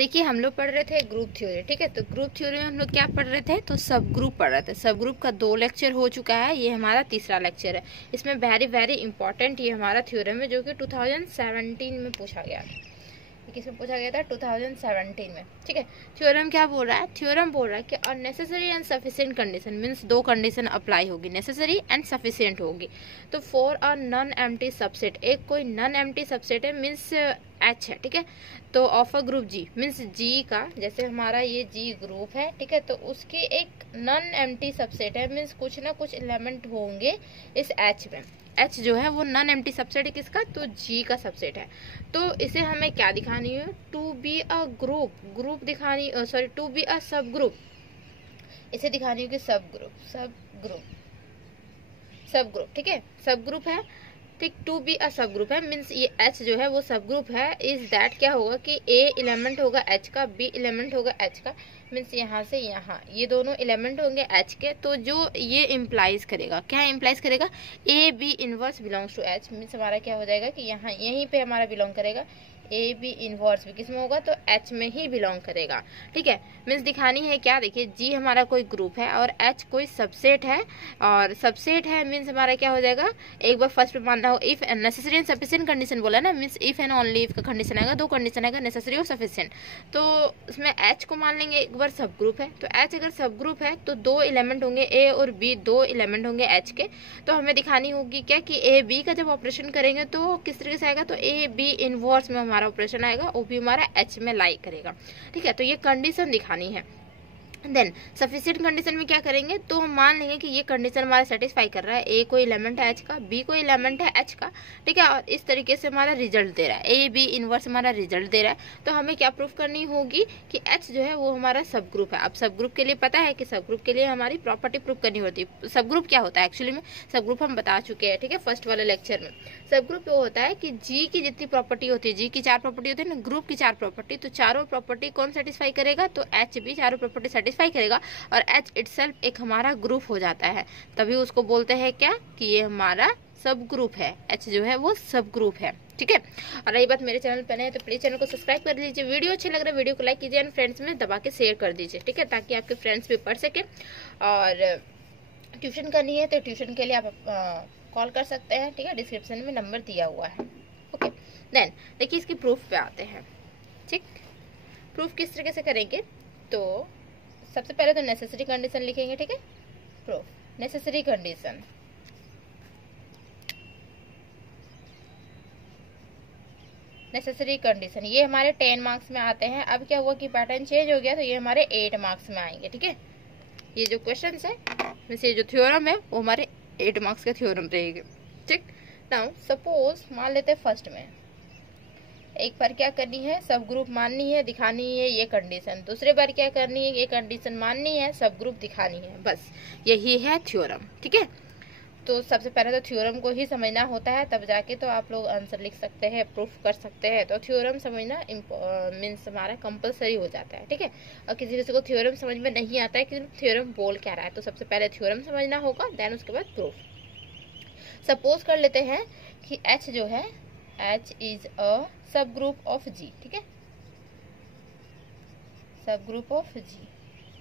देखिए हम लोग पढ़ रहे थे ग्रुप थ्योरी, ठीक है। तो ग्रुप थ्योरी में हम लोग क्या पढ़ रहे थे, तो सब ग्रुप पढ़ रहे थे। सब ग्रुप का 2 लेक्चर हो चुका है, ये हमारा तीसरा लेक्चर है। इसमें वेरी वेरी इंपॉर्टेंट ये हमारा थ्योरम है जो कि 2017 में पूछा गया था। किसमें पूछा गया था? 2017 में, ठीक है। थ्योरम क्या बोल रहा है? थ्योरम बोल रहा है कि unnecessary and sufficient condition means 2 condition apply होगी, नेसेसरी एंड सफिशिएंट होगी। तो for a non empty subset, एक कोई नॉन एम्प्टी सबसेट है मीन्स एच है, ठीक है। तो of a group G means G का, जैसे हमारा ये जी ग्रुप है, ठीक है, तो उसकी एक नॉन एम्प्टी सबसेट है मीन्स कुछ ना कुछ एलिमेंट होंगे इस एच में। एच जो है वो नॉन एम्प्टी सबसेट है किसका? तो जी का सबसेट है। तो इसे हमें क्या दिखानी है? टू बी अ ग्रुप दिखानी, सॉरी टू बी अ सब ग्रुप, इसे दिखानी होगी सब ग्रुप, ठीक है। सब ग्रुप है, ठीक। टू बी अ सब ग्रुप है मीन्स ये एच जो है वो सब ग्रुप है। इज दैट क्या होगा कि ए एलिमेंट होगा एच का, बी एलिमेंट होगा एच का, मीन्स यहाँ से यहाँ ये दोनों एलिमेंट होंगे एच के। तो जो ये इम्प्लाइज करेगा, क्या इम्प्लाइज करेगा? A B inverse belongs to H means हमारा क्या हो जाएगा कि यहाँ यहीं पे हमारा बिलोंग करेगा। ए बी इनवर्स भी किसमें होगा? तो एच में ही बिलोंग करेगा, ठीक है। मीन्स दिखानी है क्या? देखिए जी हमारा कोई ग्रुप है और एच कोई सबसेट है, और सबसेट है मीन्स हमारा क्या हो जाएगा? एक बार फर्स्ट पे मानना हो, if necessary and sufficient condition बोला ना, means if and only if का कंडीशन आएगा, 2 कंडीशन आएगा, नेसेसरी और सफिशिएंट। तो उसमें एच को मान लेंगे एक बार सब ग्रुप है। तो एच अगर सब ग्रुप है तो 2 एलिमेंट होंगे ए और बी, 2 एलिमेंट होंगे एच के। तो हमें दिखानी होगी क्या कि ए बी का जब ऑपरेशन करेंगे तो किस तरीके से आएगा? तो ए बी इनवर्स में हमारा ऑपरेशन आएगा, वो भी हमारा एच में लाई करेगा, ठीक है। तो ये कंडीशन दिखानी है। देन सफिशिएंट कंडीशन में क्या करेंगे? तो हम मान लेंगे कि ये कंडीशन हमारा सेटिस्फाई कर रहा है, ए कोई एलिमेंट है एच का, बी कोई एलिमेंट है एच का, ठीक है, और इस तरीके से हमारा रिजल्ट दे रहा है, ए बी इनवर्स हमारा रिजल्ट दे रहा है। तो हमें क्या प्रूफ करनी होगी कि एच जो है वो हमारा सब ग्रुप है। अब सब ग्रुप के लिए पता है कि सब ग्रुप के लिए हमारी प्रॉपर्टी प्रूफ करनी होती है। सब ग्रुप क्या होता है एक्चुअली में? सब ग्रुप हम बता चुके हैं, ठीक है, फर्स्ट वाले लेक्चर में। सब ग्रुप वो होता है कि जी की जितनी प्रॉपर्टी होती है, जी की 4 प्रॉपर्टी होती है ना, ग्रुप की 4 प्रॉपर्टी, तो चारों प्रॉपर्टी कौन सेटिस्फाई करेगा? तो एच भी चारों प्रॉपर्टी सेटिस्फाई करेगा और एच इटसेल्फ एक हमारा ग्रुप हो जाता है। तभी उसको बोलते हैं क्या कि ये हमारा सब ग्रुप है, एच जो है वो सब ग्रुप है, ठीक है। और रही बात मेरे चैनल पर है तो प्लीज चैनल को सब्सक्राइब कर लीजिए। वीडियो अच्छी लग रहा है वीडियो को लाइक कीजिए एंड फ्रेंड्स में दबा के शेयर कर दीजिए, ठीक है, ताकि आपके फ्रेंड्स भी पढ़ सके। और ट्यूशन करनी है तो ट्यूशन के लिए आप कॉल कर सकते हैं, ठीक है, डिस्क्रिप्शन में नंबर दिया हुआ है, ओके। देन देखिए इसकी प्रूफ पे आते हैं, ठीक। प्रूफ किस तरीके से करेंगे? तो सबसे पहले तो नेसेसरी कंडीशन लिखेंगे, ठीक है। Proof necessary condition, necessary condition ये हमारे 10 मार्क्स में आते हैं। अब क्या हुआ कि पैटर्न चेंज हो गया, तो ये हमारे 8 मार्क्स में आएंगे, ठीक है। ये जो क्वेश्चन है वैसे ये जो थ्योरम है वो हमारे 8 मार्क्स का थ्योरम रहेगा, ठीक। नाउ सपोज मान लेते हैं फर्स्ट में एक बार क्या करनी है? सब ग्रुप माननी है, दिखानी है ये कंडीशन। दूसरे बार क्या करनी है? ये कंडीशन माननी है, सब ग्रुप दिखानी है, बस यही है थ्योरम, ठीक है। तो सबसे पहले तो थ्योरम को ही समझना होता है, तब जाके तो आप लोग आंसर लिख सकते हैं, प्रूफ कर सकते हैं। तो थ्योरम समझना मीन्स हमारा कंपलसरी हो जाता है, ठीक है। और किसी को थ्योरम समझ में नहीं आता है कि थ्योरम बोल क्या रहा है, तो सबसे पहले थ्योरम समझना होगा, देन उसके बाद प्रूफ। सपोज कर लेते हैं कि एच जो है, एच इज अ सब ग्रुप ऑफ जी, ठीक है, सब group of G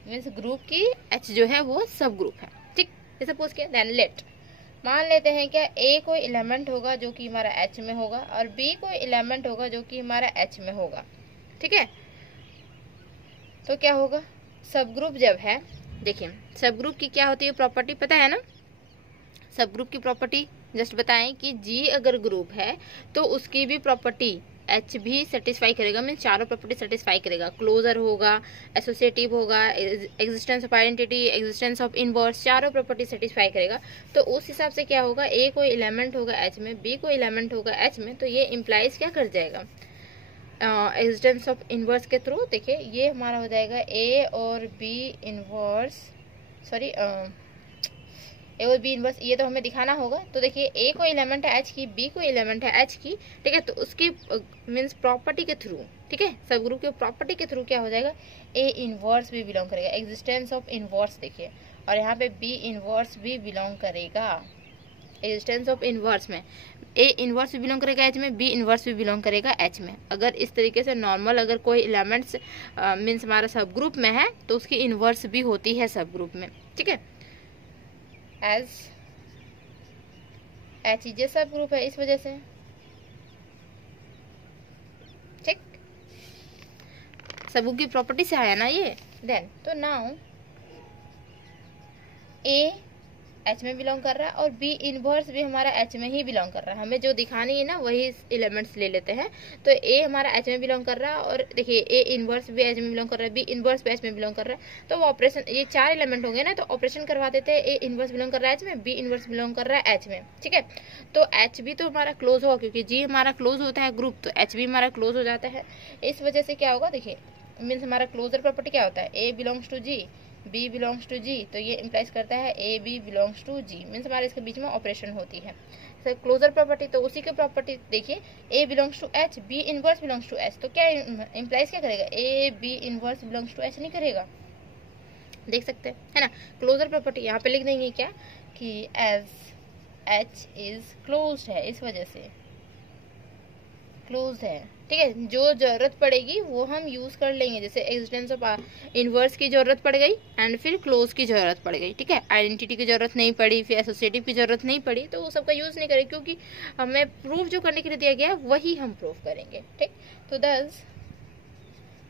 means group की एच जो है वो सब ग्रुप है, ठीक। सपोज किया, देन लेट मान लेते हैं क्या ए कोई एलिमेंट होगा जो कि हमारा एच में होगा और बी कोई एलिमेंट होगा जो कि हमारा एच में होगा, ठीक है। तो क्या होगा? सब ग्रुप जब है, देखिए सब ग्रुप की क्या होती है प्रॉपर्टी पता है ना? सब ग्रुप की प्रॉपर्टी जस्ट बताएं कि जी अगर ग्रुप है तो उसकी भी प्रॉपर्टी एच भी सेटिस्फाई करेगा, मीन चारों प्रॉपर्टी सेटिस्फाई करेगा। क्लोजर होगा, एसोसिएटिव होगा, existence of identity, existence of inverse, चारों प्रॉपर्टी सेटिस्फाई करेगा। तो उस हिसाब से क्या होगा? ए कोई एलिमेंट होगा एच में, बी कोई एलिमेंट होगा एच में, तो ये इम्प्लाइज क्या कर जाएगा? एग्जिस्टेंस ऑफ इनवर्स के थ्रू। देखिए ये हमारा हो जाएगा ए और बी इनवर्स, सॉरी ए और बी इनवर्स, ये तो हमें दिखाना होगा। तो देखिए ए को एलिमेंट है एच की, बी को एलिमेंट है एच की, ठीक है, तो उसकी मीन्स प्रॉपर्टी के थ्रू, ठीक है, सब ग्रुप के प्रॉपर्टी के थ्रू क्या हो जाएगा? ए इनवर्स भी बिलोंग करेगा, एग्जिस्टेंस ऑफ इनवर्स देखिए, और यहाँ पे बी इनवर्स भी बिलोंग करेगा। एग्जिस्टेंस ऑफ इनवर्स में ए इनवर्स भी बिलोंग करेगा एच में, बी इनवर्स भी बिलोंग करेगा एच में। अगर इस तरीके से नॉर्मल अगर कोई एलिमेंट्स मीन्स हमारा सब ग्रुप में है तो उसकी इनवर्स भी होती है सब ग्रुप में, ठीक है। एज एच इज ए सब ग्रुप है इस वजह से, ठीक, सब ग्रुप की प्रॉपर्टी से आया ना ये। देन तो नाउ ए एच में बिलोंग कर रहा है और बी इनवर्स भी हमारा एच में ही बिलोंग कर रहा है। हमें जो दिखानी है ना वही एलिमेंट्स ले लेते हैं। तो ए हमारा एच में बिलोंग कर रहा है और देखिए ए इनवर्स भी एच में बिलोंग कर रहा है, बी इनवर्स भी एच में बिलोंग कर रहा है। तो वो ऑपरेशन, ये 4 एलिमेंट होंगे ना, तो ऑपरेशन करवा देते हैं। ए इनवर्स बिलोंग कर रहा है एच में, बी इनवर्स बिलोंग कर रहा है एच में, ठीक है। तो एच भी तो हमारा क्लोज होगा क्योंकि जी हमारा क्लोज होता है ग्रुप, तो एच भी हमारा क्लोज हो जाता है। इस वजह से क्या होगा, देखिए मीन्स हमारा क्लोजर प्रॉपर्टी क्या होता है, A belongs to G, B belongs to G, तो ये इम्प्लाइज करता है A B belongs to G, means हमारे इसके बीच में ऑपरेशन होती है। सर क्लोजर प्रॉपर्टी, तो उसी की प्रॉपर्टी देखिए, A belongs to H, B inverse belongs to H, तो क्या इम्प्लाइज क्या करेगा, A B inverse belongs to H नहीं करेगा, देख सकते हैं, है ना। क्लोजर प्रॉपर्टी यहाँ पे लिख देंगे क्या कि एज एच इज क्लोज्ड है, इस वजह से क्लोज है, ठीक है। जो जरूरत पड़ेगी वो हम यूज कर लेंगे, जैसे एग्जिस्टेंस ऑफ इनवर्स की जरूरत पड़ गई एंड फिर क्लोज की जरूरत पड़ गई, ठीक है। आइडेंटिटी की जरूरत नहीं पड़ी, फिर एसोसिएटिव की जरूरत नहीं पड़ी, तो वो सबका यूज नहीं करेंगे क्योंकि हमें प्रूफ जो करने के लिए दिया गया वही हम प्रूफ करेंगे, ठीक। तो दस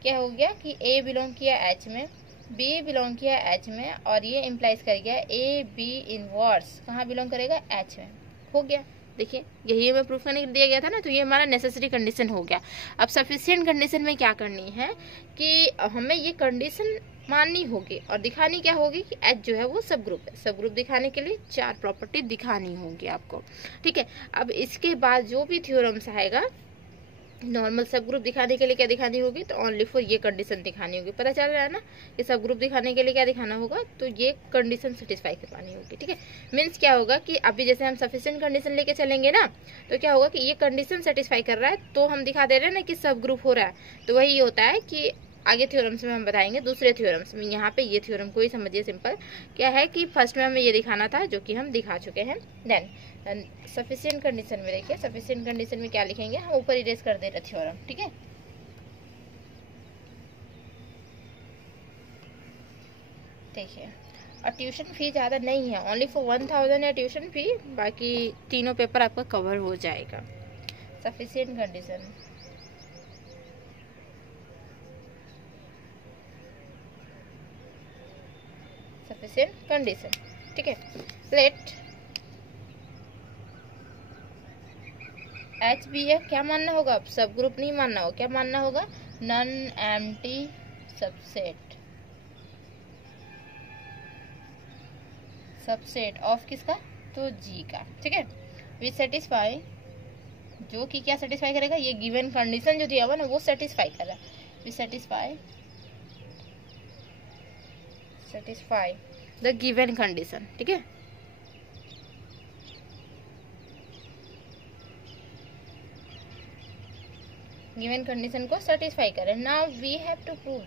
क्या हो गया कि ए बिलोंग किया एच में, बी बिलोंग किया एच में, और ये इम्प्लाइज कर गया ए बी इनवर्स कहाँ बिलोंग करेगा, एच में, हो गया। देखिए यही हमें प्रूफ करने के लिए दिया गया था ना, तो ये हमारा नेसेसरी कंडीशन हो गया। अब सफिशिएंट कंडीशन में क्या करनी है कि हमें ये कंडीशन माननी होगी और दिखानी क्या होगी कि एच जो है वो सब ग्रुप है। सब ग्रुप दिखाने के लिए 4 प्रॉपर्टी दिखानी होगी आपको, ठीक है। अब इसके बाद जो भी थ्योरम्स आएगा नॉर्मल सब ग्रुप दिखाने के लिए क्या दिखानी होगी, तो ओनली फॉर ये कंडीशन दिखानी होगी। पता चल रहा है ना कि सब ग्रुप दिखाने के लिए क्या दिखाना होगा, तो ये कंडीशन सेटिस्फाई करवानी होगी, ठीक है। मीन्स क्या होगा कि अभी जैसे हम सफिशिएंट कंडीशन लेके चलेंगे ना, तो क्या होगा कि ये कंडीशन सेटिस्फाई कर रहा है तो हम दिखा दे रहे हैं ना कि सब ग्रुप हो रहा है। तो वही होता है कि आगे थ्योरम्स में हम बताएंगे, दूसरे थ्योरम्स में। यहाँ पे ये थ्योरम को ही समझिए, सिंपल क्या है कि फर्स्ट में हमें ये दिखाना था जो कि हम दिखा चुके हैं। देन सफिशिएंट कंडीशन में देखिए, सफिशिएंट कंडीशन में क्या लिखेंगे, हम ऊपर इरेज कर दे रहे थ्योरम, ठीक है। देखिए और ट्यूशन फी ज़्यादा नहीं है, ओनली फॉर 1000 है ट्यूशन फी, बाकी तीनों पेपर आपका कवर हो जाएगा। सफिशिएंट कंडीशन, सफिशिएंट कंडीशन, ठीक है। लेट एच बी है, क्या मानना होगा, अब सब ग्रुप नहीं मानना होगा, क्या मानना होगा, non empty subset, subset of किसका, तो जी का, ठीक है। विच सेटिस्फाई, जो कि क्या सेटिस्फाई करेगा, ये गिवन कंडीशन जो दिया हुआ ना वो सेटिस्फाई कर रहा है। Which satisfy the given condition, ठीक है। गिवन कंडीशन को सेटिस्फाई करें। Now we have to prove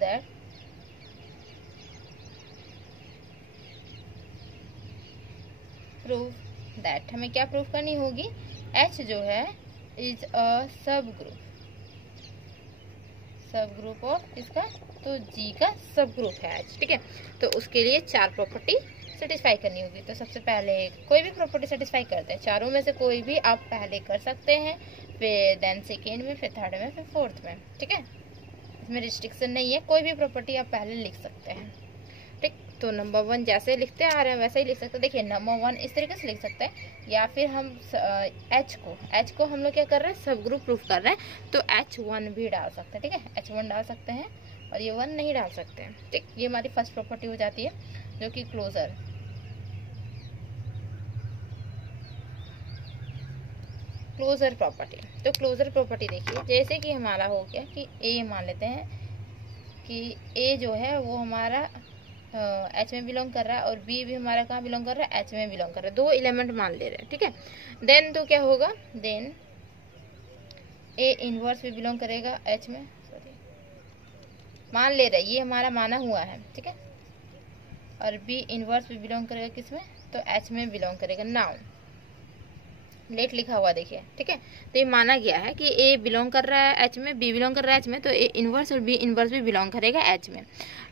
that हमें क्या प्रूव करनी होगी, एच जो है इज अ सब ग्रुप ऑफ इसका, तो जी का सब ग्रुप है एच, ठीक है। तो उसके लिए 4 प्रॉपर्टी सेटिस्फाई करनी होगी। तो सबसे पहले कोई भी प्रॉपर्टी सेटिस्फाई करते हैं, चारों में से कोई भी आप पहले कर सकते हैं, फिर देन सेकेंड में, फिर थर्ड में, फिर फोर्थ में, ठीक है। इसमें रिस्ट्रिक्शन नहीं है, कोई भी प्रॉपर्टी आप पहले लिख सकते हैं, ठीक। तो नंबर 1 जैसे लिखते आ रहे हैं वैसे ही लिख सकते हैं। देखिए नंबर 1 इस तरीके से लिख सकते हैं, या फिर हम एच को हम लोग क्या कर रहे हैं, सब ग्रुप प्रूफ कर रहे हैं, तो H1 भी डाल सकते हैं, ठीक है। H1 डाल सकते हैं और ये 1 नहीं डाल सकते हैं, ठीक। ये हमारी फर्स्ट प्रॉपर्टी हो जाती है जो कि क्लोजर प्रॉपर्टी। तो क्लोजर प्रॉपर्टी देखिए, जैसे कि हमारा हो गया कि ए मान लेते हैं कि ए जो है वो हमारा एच में बिलोंग कर रहा है और बी भी हमारा कहाँ बिलोंग कर रहा है, एच में बिलोंग कर रहा है, 2 एलिमेंट मान ले रहे हैं, ठीक है। देन तो क्या होगा, देन ए इनवर्स भी बिलोंग करेगा एच में, सॉरी मान ले रहा है, ये हमारा माना हुआ है, ठीक है। और बी इनवर्स भी बिलोंग करेगा किस में, तो एच में बिलोंग करेगा। नाउ लेट लिखा हुआ देखिए, ठीक है। तो ये माना गया है कि ए बिलोंग कर रहा है एच में, बी बिलोंग कर रहा है एच में, तो ए इनवर्स और बी इनवर्स भी बिलोंग करेगा एच में,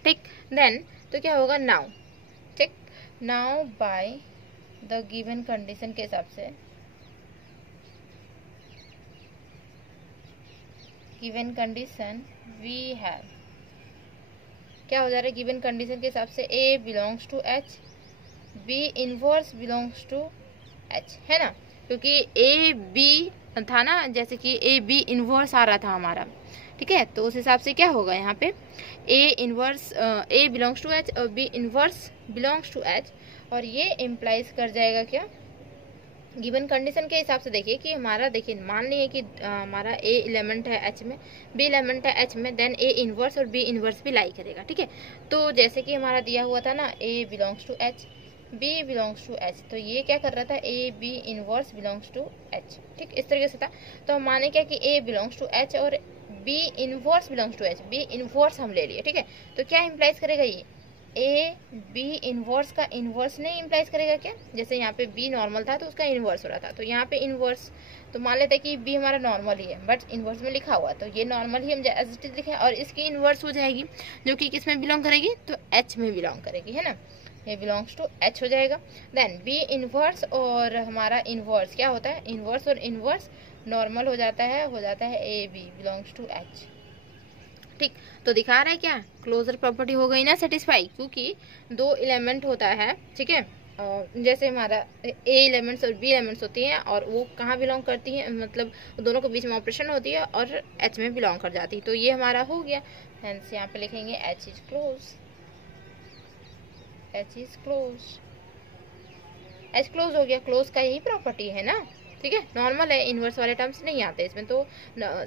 ठीक। देन तो क्या होगा नाउ, ठीक। Now by the given condition के हिसाब से, गिवन कंडीशन वी हैव, क्या हो जा रहा है गिवन कंडीशन के हिसाब से, A belongs to H, B inverse belongs to H, है ना, क्योंकि ए बी था ना, जैसे कि ए बी इनवर्स आ रहा था हमारा, ठीक है। तो उस हिसाब से क्या होगा यहाँ पे, A inverse A belongs to H और B inverse belongs to H, और ये इम्प्लाइज कर जाएगा क्या, गिवन कंडीशन के हिसाब से देखिए कि हमारा, देखिए मान लीजिए कि हमारा ए एलिमेंट है एच में, बी एलिमेंट है एच में, देन ए इनवर्स और बी इनवर्स भी लाई करेगा, ठीक है। तो जैसे कि हमारा दिया हुआ था ना, A belongs to H, B belongs to H, तो ये क्या कर रहा था, A B inverse belongs to H, ठीक, इस तरीके से था। तो हम माने क्या कि ए बिलोंग्स टू एच और B inverse belongs to H, B inverse हम ले लिए, ठीक है। तो क्या इम्प्लाइज करेगा ये, ए बी इनवर्स का इनवर्स नहीं इम्प्लाइज करेगा क्या, जैसे यहाँ पे बी नॉर्मल था तो उसका इनवर्स हो रहा था, तो यहाँ पे इनवर्स, तो मान लेते हैं कि बी हमारा नॉर्मल ही है बट इनवर्स में लिखा हुआ, तो ये नॉर्मल ही हम एज इट इज लिखे, और इसकी इनवर्स हो जाएगी जो कि किस में बिलोंग करेगी, तो एच में बिलोंग करेगी, है ना, ये बिलोंग्स टू एच हो जाएगा। देन बी इनवर्स और हमारा इनवर्स क्या होता है, इनवर्स और इनवर्स नॉर्मल हो जाता है A B belongs to H, ठीक। तो दिखा रहा है क्या, क्लोजर प्रॉपर्टी हो गई ना सेटिस्फाई, क्योंकि दो एलिमेंट होता है, ठीक है। जैसे हमारा ए एलिमेंट्स और बी एलिमेंट्स होती हैं और वो कहाँ बिलोंग करती हैं, मतलब दोनों के बीच में ऑपरेशन होती है और एच में बिलोंग कर जाती है, तो ये हमारा हो गया। हेंस यहाँ पे लिखेंगे H is close, H is close, H close हो गया, क्लोज का यही प्रॉपर्टी है ना, ठीक है। नॉर्मल है, इनवर्स वाले टर्म्स नहीं आते इसमें, तो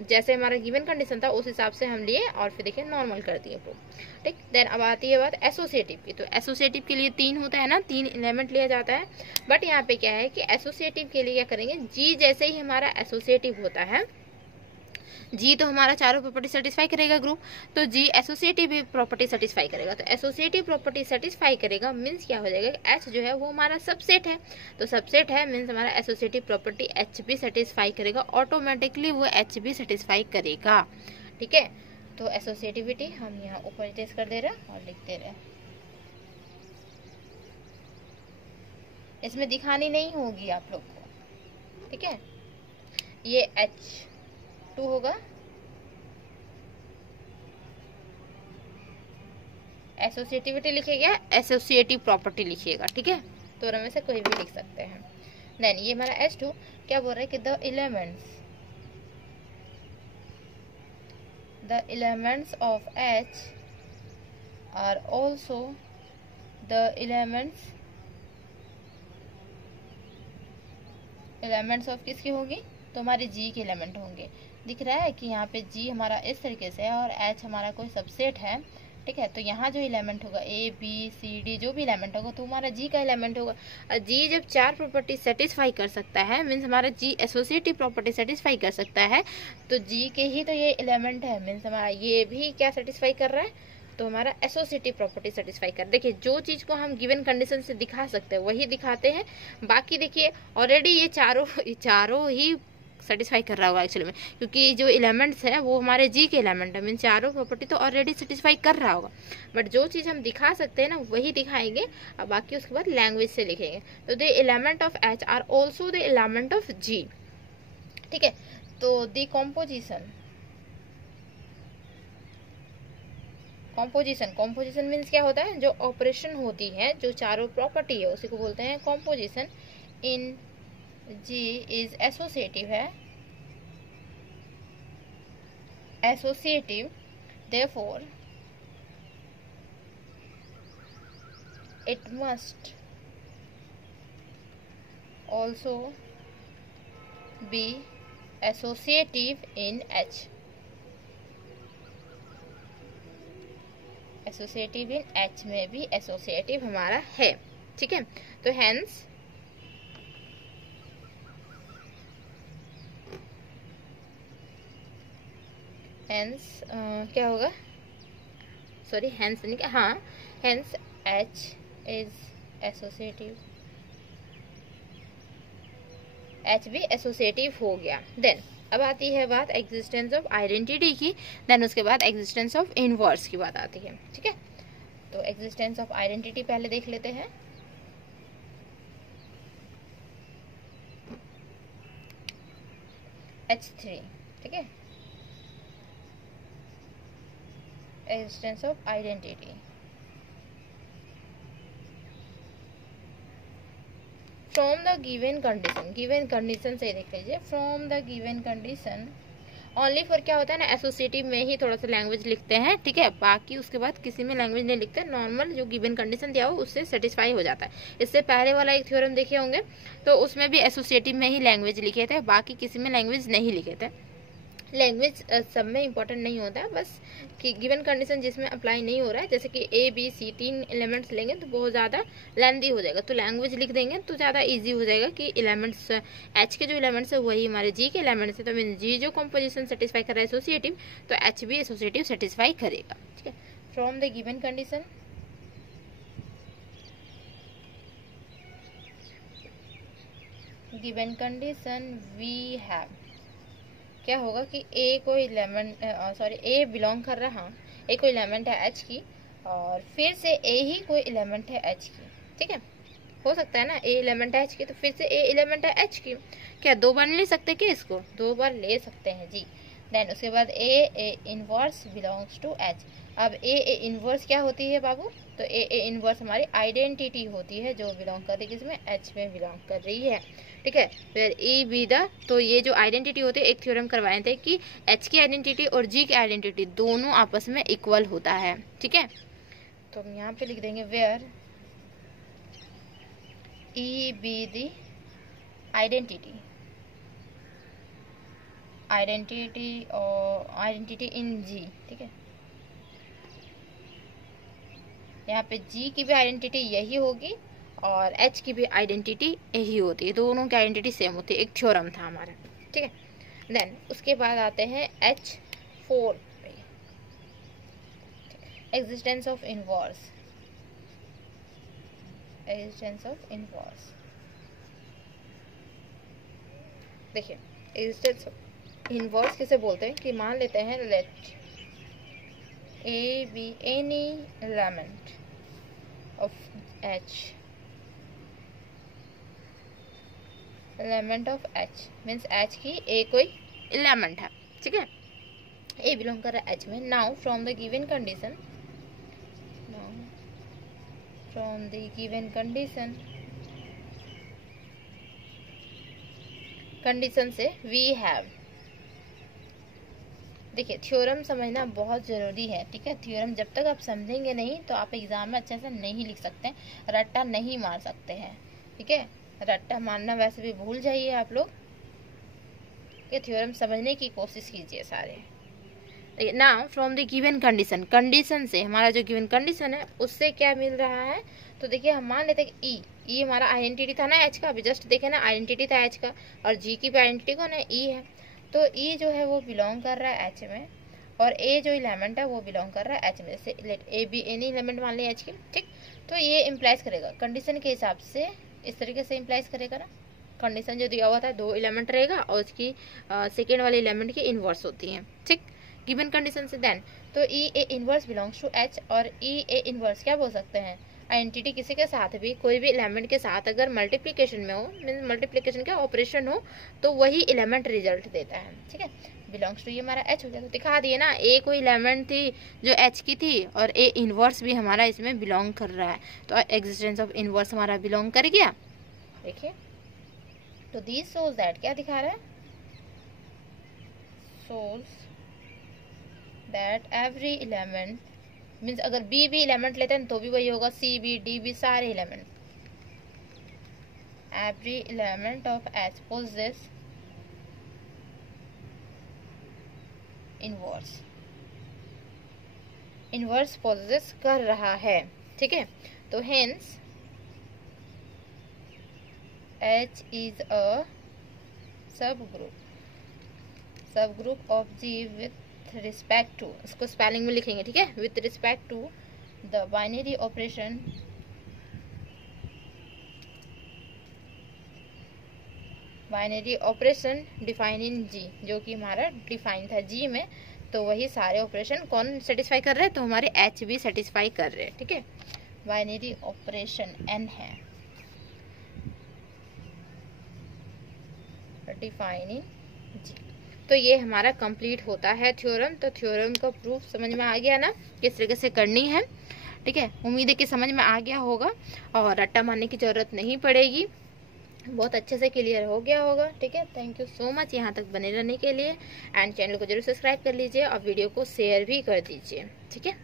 जैसे हमारा गिवन कंडीशन था उस हिसाब से हम लिए और फिर देखिए नॉर्मल कर दिए प्रूफ, ठीक। देन अब आती है बात एसोसिएटिव की, तो एसोसिएटिव के लिए 3 होता है ना, 3 एलिमेंट लिया जाता है, बट यहाँ पे क्या है कि एसोसिएटिव के लिए क्या करेंगे, जी जैसे ही हमारा एसोसिएटिव होता है, जी तो हमारा चारों प्रॉपर्टी सेटिस्फाई करेगा ग्रुप, तो जी एसोसिएटिव भी प्रॉपर्टी सेटिस्फाई करेगा, तो एसोसिएटिव प्रॉपर्टी सेटिस्फाई करेगा मीन्स क्या हो जाएगा, एच जो है वो हमारा सबसेट है, तो सबसेट है मीन्स हमारा एसोसिएटिव प्रॉपर्टी एच भी सेटिस्फाई करेगा, ऑटोमेटिकली वो एच भी सेटिस्फाई करेगा, ठीक है। तो एसोसिएटिविटी हम यहाँ ऊपर टेस्ट कर दे रहे और लिखते रहे, इसमें दिखानी नहीं होगी आप लोग को, ठीक है। ये H2 होगा, एसोसिएटिविटी लिखिएगा, एसोसिएटिव प्रॉपर्टी लिखिएगा, ठीक है, तो में से कोई भी लिख सकते हैं। देन ये हमारा H2 क्या बोल रहा है कि the elements of H are also the elements of किसकी होगी, तो हमारे G के एलिमेंट होंगे। दिख रहा है कि यहाँ पे G हमारा इस तरीके से है और H हमारा कोई सबसेट है, ठीक है। तो यहाँ जो एलिमेंट होगा A B C D जो भी एलिमेंट होगा तो हमारा G का एलिमेंट होगा, और G जब 4 प्रॉपर्टी सेटिस्फाई कर सकता है मीन्स हमारा G एसोसिएटिव प्रॉपर्टी सेटिस्फाई कर सकता है, तो G के ही तो ये एलिमेंट है मीन्स हमारा ये भी क्या सेटिस्फाई कर रहा है, तो हमारा एसोसिएटिव प्रॉपर्टी सेटिस्फाई कर। देखिए जो चीज को हम गिवन कंडीशन से दिखा सकते हैं वही दिखाते हैं, बाकी देखिए ऑलरेडी ये चारों ही सेटिस्फाई कर रहा होगा एक्चुअली में, क्योंकि जो एलिमेंट्स है वो हमारे जी के एलिमेंट है मीन चारों प्रॉपर्टी तो ऑलरेडी सेटिस्फाई कर रहा होगा, बट जो चीज हम दिखा सकते हैं ना वही दिखाएंगे, और बाकी उसके बाद लैंग्वेज से लिखेंगे। तो the element of H are also the element of G, ठीक है। तो द कॉम्पोजिशन मीन्स क्या होता है, जो ऑपरेशन होती है, जो चारों प्रॉपर्टी है उसी को बोलते हैं composition. In G is associative है, associative, therefore it must also be associative in H, associative in H में भी एसोसिएटिव हमारा है, ठीक है। तो हेंस क्या होगा, सॉरी हेंस नहीं, हाँ hence H is associative H भी एसोसिएटिव हो गया। देन अब आती है बात एग्जिस्टेंस ऑफ आइडेंटिटी की, देन उसके बाद एग्जिस्टेंस ऑफ इनवर्स की बात आती है। ठीक है, तो एग्जिस्टेंस ऑफ आइडेंटिटी पहले देख लेते हैं। H3, ठीक है, existence of identity from the given condition, given condition से देख लीजिए, from the given condition only for क्या होता है ना, एसोसिएटिव में ही थोड़ा सा लैंग्वेज लिखते हैं। ठीक है, बाकी उसके बाद किसी में लैंग्वेज नहीं लिखते, नॉर्मल जो गिवन कंडीशन दिया हो उससे सेटिस्फाई हो जाता है। इससे पहले वाला एक थ्योरम देखे होंगे तो उसमें भी एसोसिएटिव में ही लैंग्वेज लिखे थे, बाकी किसी में लैंग्वेज नहीं लिखे थे। लैंग्वेज सब में इंपॉर्टेंट नहीं होता है, बस कि गिवन कंडीशन जिसमें अप्लाई नहीं हो रहा है, जैसे कि ए बी सी 3 एलिमेंट्स लेंगे तो बहुत ज़्यादा लेंथी हो जाएगा, तो लैंग्वेज लिख देंगे तो ज़्यादा इजी हो जाएगा कि एलिमेंट्स एच के जो एलिमेंट्स है वही हमारे जी के एलिमेंट्स है। तो मीन जी जो कंपोजिशन सेटिस्फाई कर रहा है एसोसिएटिव, तो एच भी एसोसिएटिव सेटिस्फाई करेगा। ठीक है, from the given condition we have, क्या होगा कि ए कोई एलिमेंट ए बिलोंग कर रहा, ए कोई एलिमेंट है एच की, और फिर से ए ही कोई एलिमेंट है एच की। ठीक है, हो सकता है ना ए एलिमेंट है एच की, तो फिर से ए एलिमेंट है एच की, क्या 2 बार ले सकते क्या, इसको 2 बार ले सकते हैं जी। देन उसके बाद A inverse belongs to H. अब ए इनवर्स क्या होती है बाबू, तो ए इनवर्स हमारी आइडेंटिटी होती है जो बिलोंग कर रही है, किसमें, एच में बिलोंग कर रही है। ठीक है, फिर ई बी द, तो ये जो आइडेंटिटी होती है, एक थ्योरम करवाए थे कि एच की आइडेंटिटी और जी की आइडेंटिटी दोनों आपस में इक्वल होता है। ठीक है, तो हम यहाँ पे लिख देंगे where E be the identity और आइडेंटिटी इन जी। ठीक है, यहाँ पे जी की भी आइडेंटिटी यही होगी और एच की भी आइडेंटिटी यही होती है, दोनों की आइडेंटिटी सेम होती है, एक थ्योरम था हमारा। ठीक है, देन उसके बाद आते हैं H4 पे, existence of inverse, existence of inverse. देखिए एग्जिस्टेंस ऑफ इनवर्स किसे बोलते हैं कि मान लेते हैं let A B any element of H, element of H means H की ए कोई एलिमेंट है। ठीक है, ए बिलोंग कर रहा है एच में। Now from the given condition, from the given condition, condition से वी हैव, देखिए थ्योरम समझना बहुत ज़रूरी है। ठीक है, थ्योरम जब तक आप समझेंगे नहीं तो आप एग्जाम में अच्छे से नहीं लिख सकते, रट्टा नहीं मार सकते हैं। ठीक है, रट्टा मारना वैसे भी भूल जाइए आप लोग, ये थ्योरम समझने की कोशिश कीजिए सारे। ना from the given condition, condition से हमारा जो गिवन कंडीशन है उससे क्या मिल रहा है, तो देखिए हम मान लेते हैं कि ई हमारा आइडेंटिटी था ना एच का, अभी जस्ट देखे ना आइडेंटिटी था एच का, और जी की भी आइडेंटिटी कौन है, ई है। तो ई जो है वो बिलोंग कर रहा है एच में, और ए जो एलिमेंट है वो बिलोंग कर रहा है एच में। जैसे let A B any element मान लिया एच की। ठीक, तो ये इम्प्लाइज करेगा कंडीशन के हिसाब से, इस तरीके से इम्प्लाइज करेगा ना, कंडीशन जो दिया हुआ था 2 एलिमेंट रहेगा और उसकी सेकेंड वाले एलिमेंट की इनवर्स होती है। ठीक, गिवन कंडीशन से देन तो E A inverse belongs to H, और ई ए इनवर्स क्या बोल सकते हैं, आइडेंटिटी किसी के साथ भी, कोई भी एलिमेंट के साथ अगर मल्टीप्लिकेशन में हो, मीन मल्टीप्लिकेशन का ऑपरेशन हो, तो वही एलिमेंट रिजल्ट देता है। ठीक है, बिलोंग्स टू ये हमारा एच हो गया, तो दिखा दिए ना ए कोई एलिमेंट थी जो एच की थी और ए इनवर्स भी हमारा इसमें बिलोंग कर रहा है, तो एग्जिस्टेंस ऑफ इनवर्स हमारा बिलोंग कर गया। देखिए तो दिस शोज दैट, क्या दिखा रहा है, shows that every element, means अगर बी भी एलिमेंट लेते हैं तो भी वही होगा, सी बी डी बी सारे element, every element of H possess inverse, inverse possess कर रहा है। ठीक है, तो hence H is a subgroup of G with respect to, इसको स्पेलिंग में लिखेंगे। ठीक है, with respect to the binary binary operation define in G, जो कि हमारा डिफाइन था जी में, तो वही सारे ऑपरेशन कौन सेटिस्फाई कर रहे हैं, तो हमारे एच भी सेटिस्फाई कर रहे हैं। ठीक है, बाइनरी ऑपरेशन एन है डिफाइन इन जी। तो ये हमारा कंप्लीट होता है थ्योरम। तो थ्योरम का प्रूफ समझ में आ गया ना किस तरीके से करनी है। ठीक है, उम्मीद है कि समझ में आ गया होगा और रट्टा मारने की जरूरत नहीं पड़ेगी, बहुत अच्छे से क्लियर हो गया होगा। ठीक है, थैंक यू सो मच यहाँ तक बने रहने के लिए, एंड चैनल को जरूर सब्सक्राइब कर लीजिए और वीडियो को शेयर भी कर दीजिए। ठीक है।